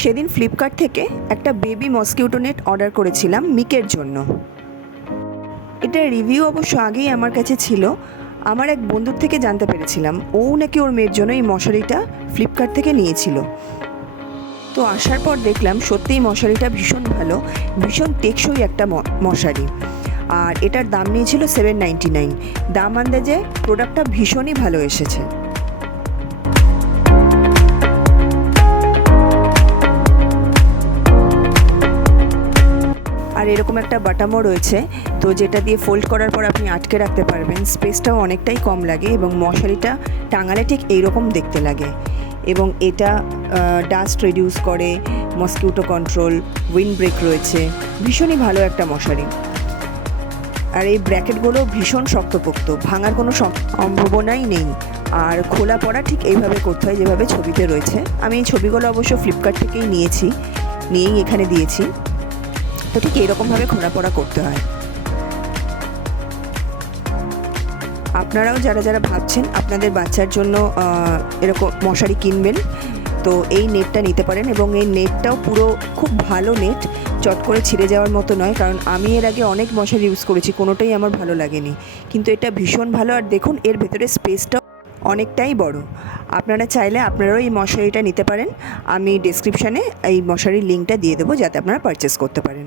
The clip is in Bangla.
সেদিন ফ্লিপকার্ট থেকে একটা বেবি মসকিউটো নেট অর্ডার করেছিলাম মিকের জন্য। এটার রিভিউ অবশ্য আগেই আমার কাছে ছিল। আমার এক বন্ধুর থেকে জানতে পেরেছিলাম ও নাকি ওর মেয়ের জন্য এই মশারিটা ফ্লিপকার্ট থেকে নিয়েছিল। তো আসার পর দেখলাম সত্যিই মশারিটা ভীষণ ভালো, ভীষণ টেকসই একটা মশারি। আর এটার দাম নিয়েছিল 799। দাম আন্দাজে প্রোডাক্টটা ভীষণই ভালো এসেছে। আর এরকম একটা বাটামও রয়েছে, তো যেটা দিয়ে ফোল্ড করার পর আপনি আটকে রাখতে পারবেন। স্পেসটাও অনেকটাই কম লাগে এবং মশারিটা টাঙালে ঠিক এইরকম দেখতে লাগে। এবং এটা ডাস্ট রিডিউস করে, মসকিউটো কন্ট্রোল, উইন্ড ব্রেক রয়েছে, ভীষণই ভালো একটা মশারি। আর এই ব্র্যাকেটগুলো ভীষণ শক্তপোক্ত, ভাঙার কোনো সম্ভাবনাই নেই। আর খোলা পড়া ঠিক এইভাবে করতে হয় যেভাবে ছবিতে রয়েছে। আমি এই ছবিগুলো অবশ্য ফ্লিপকার্ট থেকেই নিয়েই এখানে দিয়েছি। তো ঠিক এইরকমভাবে খোলা পড়া করতে হয়। আপনারাও যারা ভাবছেন আপনাদের বাচ্চার জন্য এরকম মশারি কিনবেন, তো এই নেটটা নিতে পারেন। এবং এই নেটটাও পুরো খুব ভালো নেট, চট করে ছিঁড়ে যাওয়ার মতো নয়। কারণ আমি এর আগে অনেক মশারি ইউজ করেছি, কোনোটাই আমার ভালো লাগেনি, কিন্তু এটা ভীষণ ভালো। আর দেখুন এর ভেতরে স্পেসটাও অনেকটাই বড়। আপনারা চাইলে আপনারাও এই মশারিটা নিতে পারেন। আমি ডেসক্রিপশানে এই মশারির লিঙ্কটা দিয়ে দেবো যাতে আপনারা পারচেস করতে পারেন।